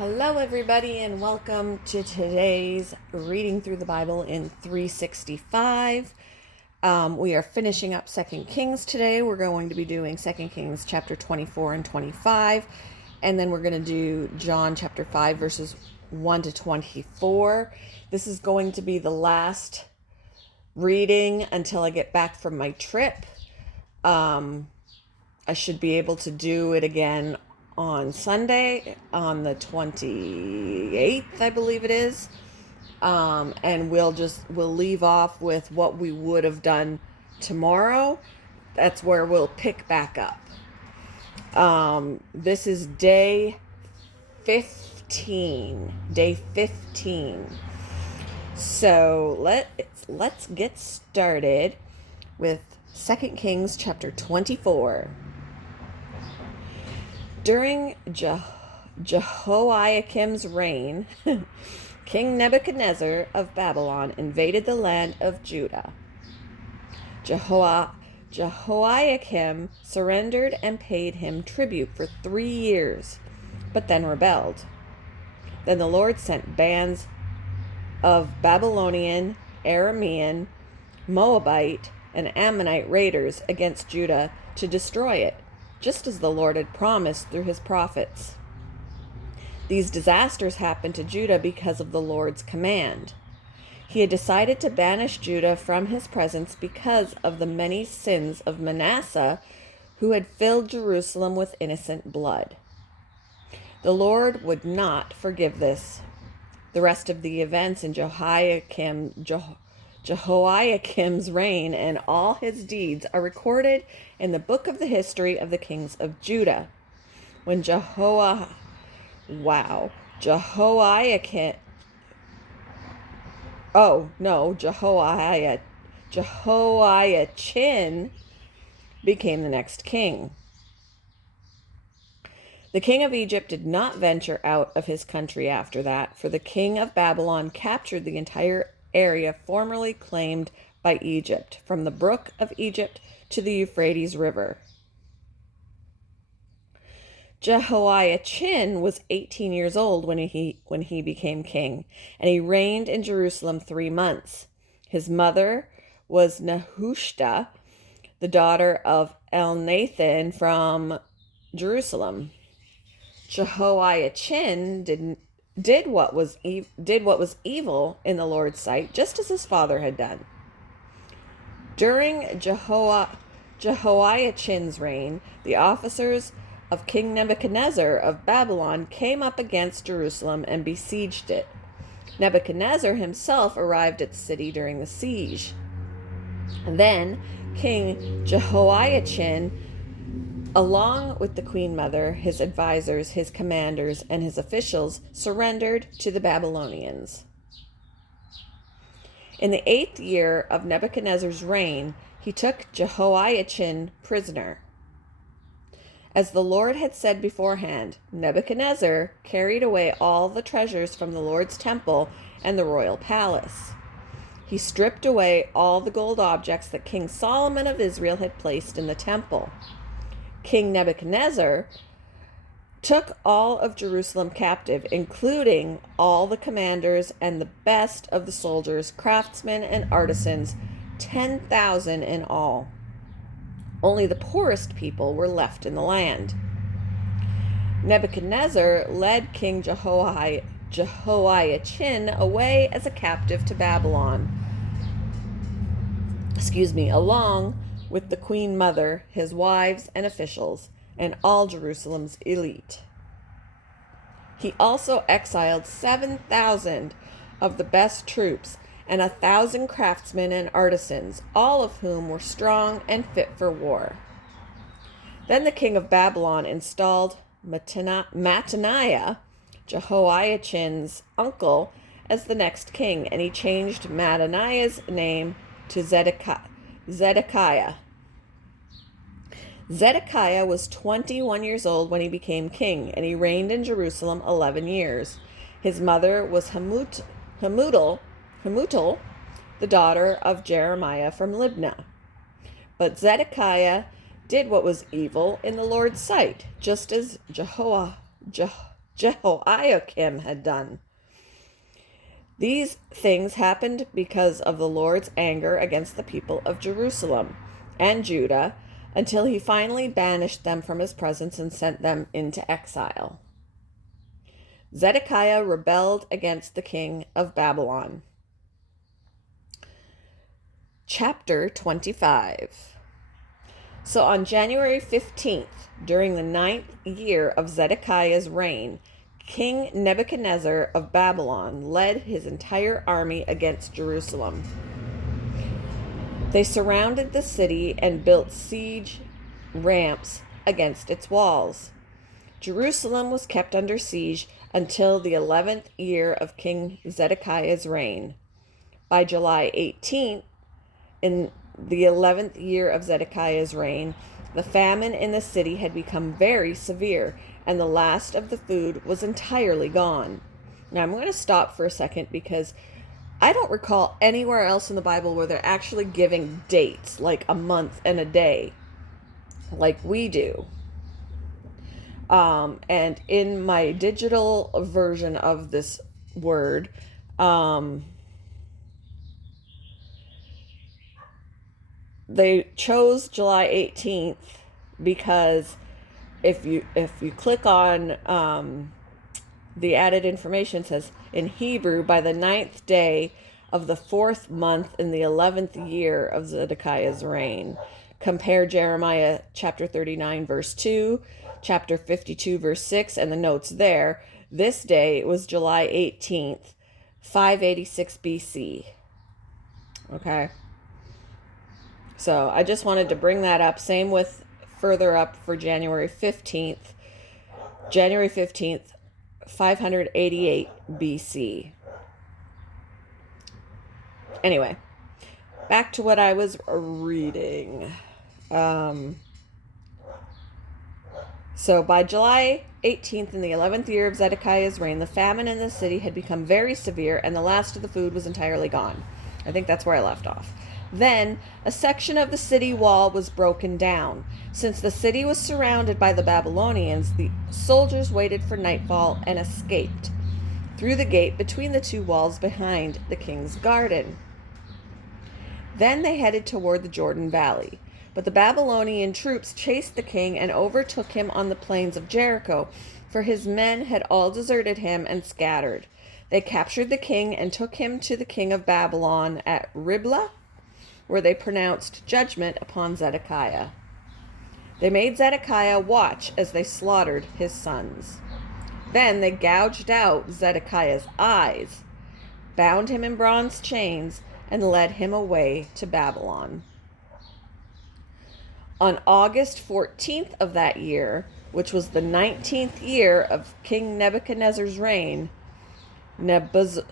Hello, everybody, and welcome to today's reading through the Bible in 365. We are finishing up 2 Kings today. We're going to be doing 2 Kings chapter 24 and 25, and then we're going to do John chapter 5, verses 1 to 24. This is going to be the last reading until I get back from my trip. I should be able to do it again on Sunday, on the 28th, I believe it is. And we'll leave off with what we would have done tomorrow. That's where we'll pick back up. This is day 15. Day 15. So let's get started with 2 Kings chapter 24. During Jehoiakim's reign, King Nebuchadnezzar of Babylon invaded the land of Judah. Jehoiakim surrendered and paid him tribute for 3 years, but then rebelled. Then the Lord sent bands of Babylonian, Aramean, Moabite, and Ammonite raiders against Judah to destroy it, just as the Lord had promised through his prophets. These disasters happened to Judah because of the Lord's command. He had decided to banish Judah from his presence because of the many sins of Manasseh, who had filled Jerusalem with innocent blood. The Lord would not forgive this. The rest of the events in Jehoiakim's reign and all his deeds are recorded in the book of the history of the kings of Judah. When Jehoiachin became the next king. The king of Egypt did not venture out of his country after that, for the king of Babylon captured the entire area formerly claimed by Egypt, from the brook of Egypt to the Euphrates River. Jehoiachin was 18 years old when he became king, and he reigned in Jerusalem 3 months. His mother was Nehushta, the daughter of Elnathan from Jerusalem. Jehoiachin did what was evil in the Lord's sight, just as his father had done. During Jehoiachin's reign, the officers of King Nebuchadnezzar of Babylon came up against Jerusalem and besieged it. Nebuchadnezzar himself arrived at the city during the siege. Then King Jehoiachin, along with the queen mother, his advisors, his commanders, and his officials, surrendered to the Babylonians. In the 8th year of Nebuchadnezzar's reign, he took Jehoiachin prisoner. As the Lord had said beforehand, Nebuchadnezzar carried away all the treasures from the Lord's temple and the royal palace. He stripped away all the gold objects that King Solomon of Israel had placed in the temple. King Nebuchadnezzar took all of Jerusalem captive, including all the commanders and the best of the soldiers, craftsmen, and artisans, 10,000 in all. Only the poorest people were left in the land. Nebuchadnezzar led King Jehoiachin away as a captive to Babylon, along with the queen mother, his wives and officials, and all Jerusalem's elite. He also exiled 7,000 of the best troops and 1,000 craftsmen and artisans, all of whom were strong and fit for war. Then the king of Babylon installed Mattaniah, Jehoiachin's uncle, as the next king, and he changed Mattaniah's name to Zedekiah. Zedekiah was 21 years old when he became king, and he reigned in Jerusalem 11 years. His mother was Hamutal, the daughter of Jeremiah from Libnah. But Zedekiah did what was evil in the Lord's sight, just as Jehoiakim had done. These things happened because of the Lord's anger against the people of Jerusalem and Judah, until he finally banished them from his presence and sent them into exile. Zedekiah rebelled against the king of Babylon. Chapter 25. So on January 15th, during the 9th year of Zedekiah's reign, King Nebuchadnezzar of Babylon led his entire army against Jerusalem. They surrounded the city and built siege ramps against its walls. Jerusalem was kept under siege until the 11th year of King Zedekiah's reign. By July 18th, in the 11th year of Zedekiah's reign, the famine in the city had become very severe, and the last of the food was entirely gone. Now I'm going to stop for a second because I don't recall anywhere else in the Bible where they're actually giving dates, like a month and a day, like we do. And in my digital version of this word, they chose July 18th because if you click on the added information, it says in Hebrew, by the 9th day of the 4th month in the 11th year of Zedekiah's reign. Compare Jeremiah chapter 39 verse 2, chapter 52 verse 6, and the notes there. This day was July 18th, 586 BC. Okay. So I just wanted to bring that up. Same with further up for January 15th. January 15th, 588 BC. Anyway, back to what I was reading. So by July 18th, in the 11th year of Zedekiah's reign, the famine in the city had become very severe, and the last of the food was entirely gone. I think that's where I left off. Then a section of the city wall was broken down. Since the city was surrounded by the Babylonians, the soldiers waited for nightfall and escaped through the gate between the two walls behind the king's garden. Then they headed toward the Jordan Valley. But the Babylonian troops chased the king and overtook him on the plains of Jericho, for his men had all deserted him and scattered. They captured the king and took him to the king of Babylon at Riblah, where they pronounced judgment upon Zedekiah. They made Zedekiah watch as they slaughtered his sons. Then they gouged out Zedekiah's eyes, bound him in bronze chains, and led him away to Babylon. On August 14th of that year, which was the 19th year of King Nebuchadnezzar's reign, Nebuzaradan,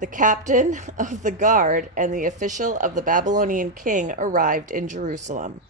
the captain of the guard and the official of the Babylonian king, arrived in Jerusalem.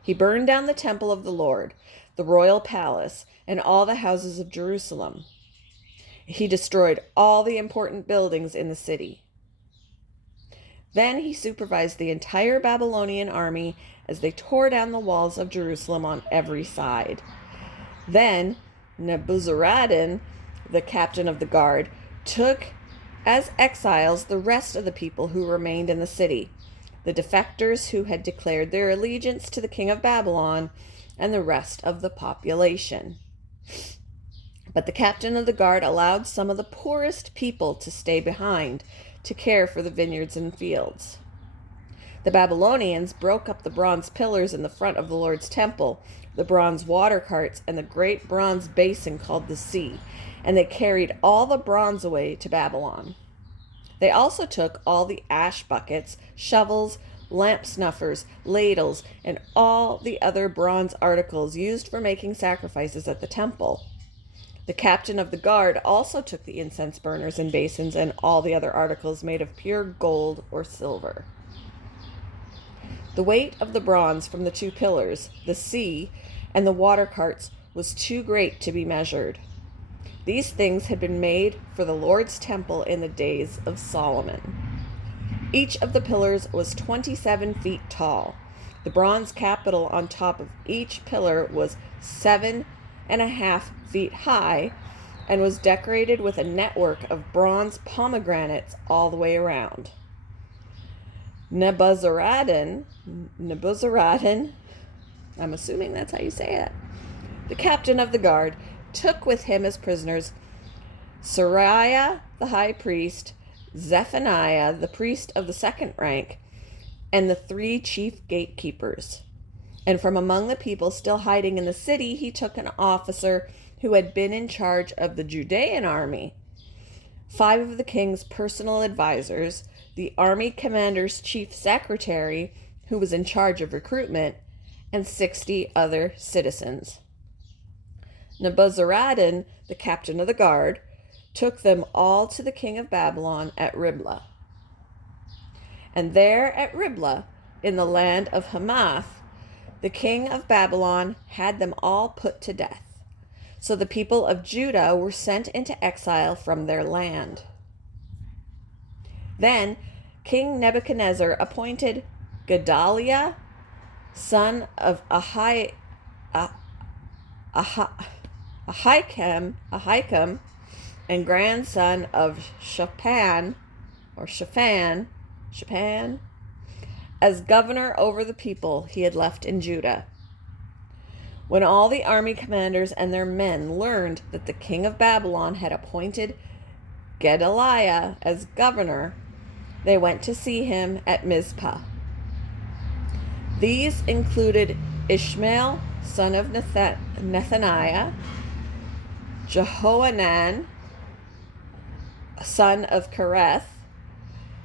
He burned down the temple of the Lord, the royal palace, and all the houses of Jerusalem. He destroyed all the important buildings in the city. Then he supervised the entire Babylonian army as they tore down the walls of Jerusalem on every side. Then Nebuzaradan, the captain of the guard, took as exiles the rest of the people who remained in the city, the defectors who had declared their allegiance to the king of Babylon, and the rest of the population. But the captain of the guard allowed some of the poorest people to stay behind to care for the vineyards and fields. The Babylonians broke up the bronze pillars in the front of the Lord's temple, the bronze water carts, and the great bronze basin called the sea, and they carried all the bronze away to Babylon. They also took all the ash buckets, shovels, lamp snuffers, ladles, and all the other bronze articles used for making sacrifices at the temple. The captain of the guard also took the incense burners and basins and all the other articles made of pure gold or silver. The weight of the bronze from the two pillars, the sea, and the water carts was too great to be measured. These things had been made for the Lord's temple in the days of Solomon. Each of the pillars was 27 feet tall. The bronze capital on top of each pillar was 7.5 feet high and was decorated with a network of bronze pomegranates all the way around. Nebuzaradan, I'm assuming that's how you say it, the captain of the guard, took with him as prisoners Seraiah the high priest, Zephaniah the priest of the second rank, and the 3 chief gatekeepers. And from among the people still hiding in the city, he took an officer who had been in charge of the Judean army, 5 of the king's personal advisors, the army commander's chief secretary, who was in charge of recruitment, and 60 other citizens. Nebuzaradan, the captain of the guard, took them all to the king of Babylon at Riblah. And there at Riblah, in the land of Hamath, the king of Babylon had them all put to death. So the people of Judah were sent into exile from their land. Then King Nebuchadnezzar appointed Gedaliah, son of Ahikam, and grandson of Shaphan, as governor over the people he had left in Judah. When all the army commanders and their men learned that the king of Babylon had appointed Gedaliah as governor, they went to see him at Mizpah. These included Ishmael, son of Nethaniah, Jehohanan, son of Kereth,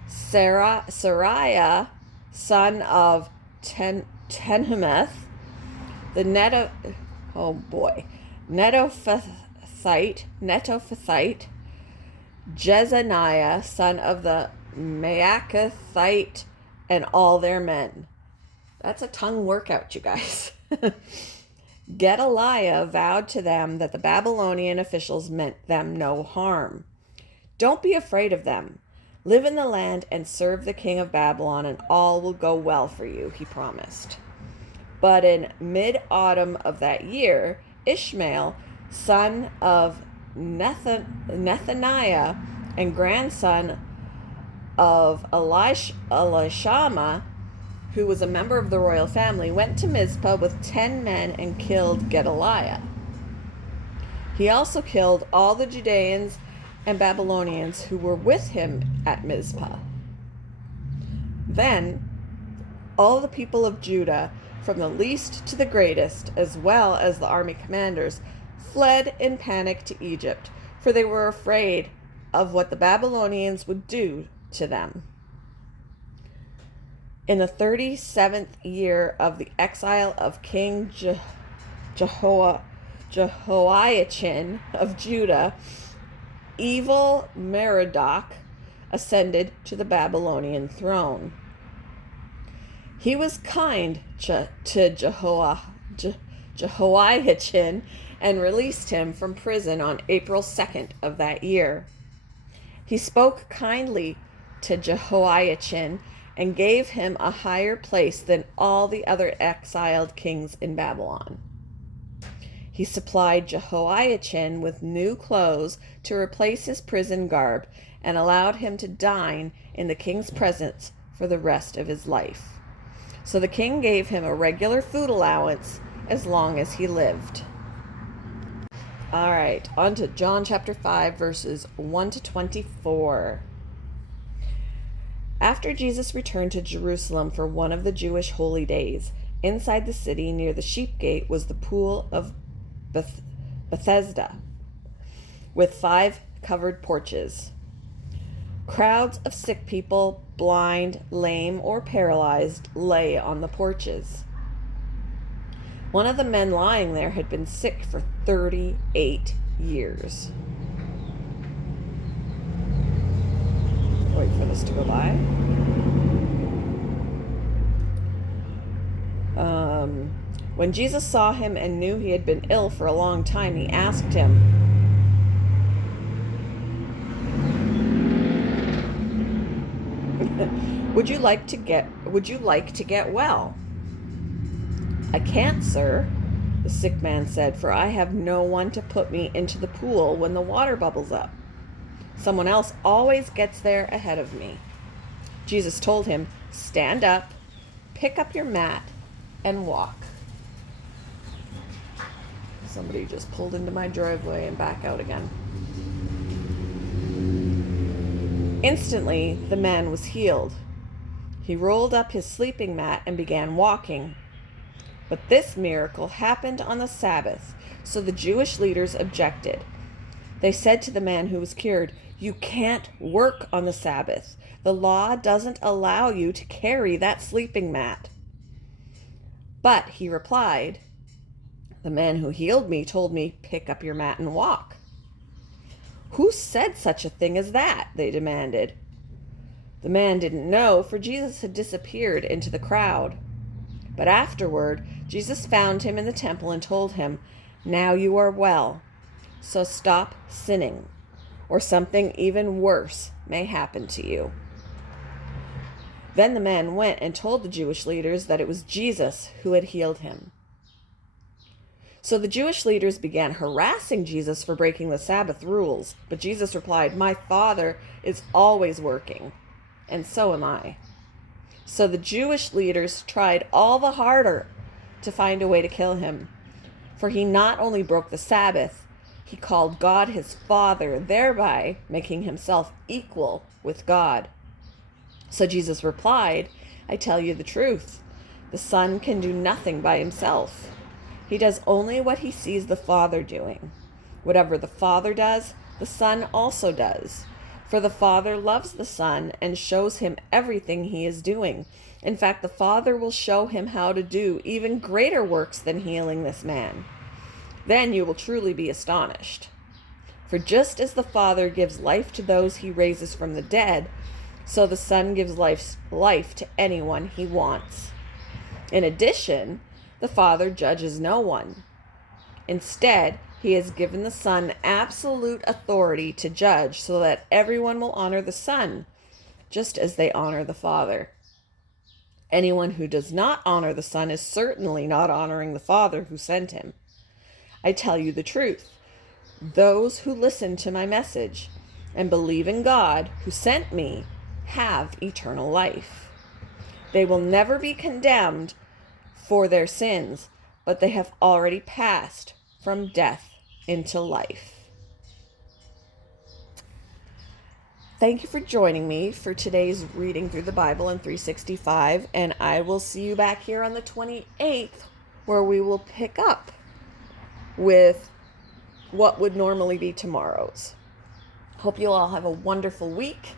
Seraiah, son of Tenhumeth, the Netophathite, Jezaniah, son of the Maacathite, and all their men. That's a tongue workout, you guys. Gedaliah vowed to them that the Babylonian officials meant them no harm. Don't be afraid of them. Live in the land and serve the king of Babylon, and all will go well for you, he promised. But in mid-autumn of that year, Ishmael, son of Nethaniah and grandson of Elishama, who was a member of the royal family, went to Mizpah with 10 men and killed Gedaliah. He also killed all the Judeans and Babylonians who were with him at Mizpah. Then all the people of Judah, from the least to the greatest, as well as the army commanders, fled in panic to Egypt, for they were afraid of what the Babylonians would do to them. In the 37th year of the exile of King Jehoiachin of Judah, evil Merodach ascended to the Babylonian throne. He was kind to Jehoiachin and released him from prison on April 2nd of that year. He spoke kindly to Jehoiachin and gave him a higher place than all the other exiled kings in Babylon. He supplied Jehoiachin with new clothes to replace his prison garb and allowed him to dine in the king's presence for the rest of his life. So the king gave him a regular food allowance as long as he lived. All right, on to John chapter 5, verses 1 to 24. After Jesus returned to Jerusalem for one of the Jewish holy days, inside the city near the sheep gate was the pool of Bethesda, with 5 covered porches. Crowds of sick people, blind, lame, or paralyzed, lay on the porches. One of the men lying there had been sick for 38 years. Wait for this to go by. When Jesus saw him and knew he had been ill for a long time, he asked him, Would you like to get well? "I can't, sir," the sick man said, "for I have no one to put me into the pool when the water bubbles up. Someone else always gets there ahead of me." Jesus told him, "Stand up, pick up your mat, and walk." Somebody just pulled into my driveway and back out again. Instantly, the man was healed. He rolled up his sleeping mat and began walking. But this miracle happened on the Sabbath, so the Jewish leaders objected. They said to the man who was cured, "You can't work on the Sabbath. The law doesn't allow you to carry that sleeping mat." But he replied, "The man who healed me told me, 'Pick up your mat and walk.'" "Who said such a thing as that?" they demanded. The man didn't know, for Jesus had disappeared into the crowd. But afterward, Jesus found him in the temple and told him, "Now you are well, so stop sinning, or something even worse may happen to you." Then the man went and told the Jewish leaders that it was Jesus who had healed him. So the Jewish leaders began harassing Jesus for breaking the Sabbath rules, but Jesus replied, "My Father is always working, and so am I." So the Jewish leaders tried all the harder to find a way to kill him, for he not only broke the Sabbath, he called God his Father, thereby making himself equal with God. So Jesus replied, "I tell you the truth. The Son can do nothing by himself. He does only what he sees the Father doing. Whatever the Father does, the Son also does. For the Father loves the Son and shows him everything he is doing. In fact, the Father will show him how to do even greater works than healing this man. Then you will truly be astonished. For just as the Father gives life to those he raises from the dead, so the Son gives life to anyone he wants. In addition, the Father judges no one. Instead, he has given the Son absolute authority to judge so that everyone will honor the Son, just as they honor the Father. Anyone who does not honor the Son is certainly not honoring the Father who sent him. I tell you the truth. Those who listen to my message and believe in God who sent me have eternal life. They will never be condemned for their sins, but they have already passed from death into life. Thank you for joining me for today's reading through the Bible in 365, and I will see you back here on the 28th, where we will pick up with what would normally be tomorrow's. Hope you all have a wonderful week,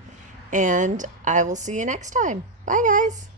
and I will see you next time. Bye, guys.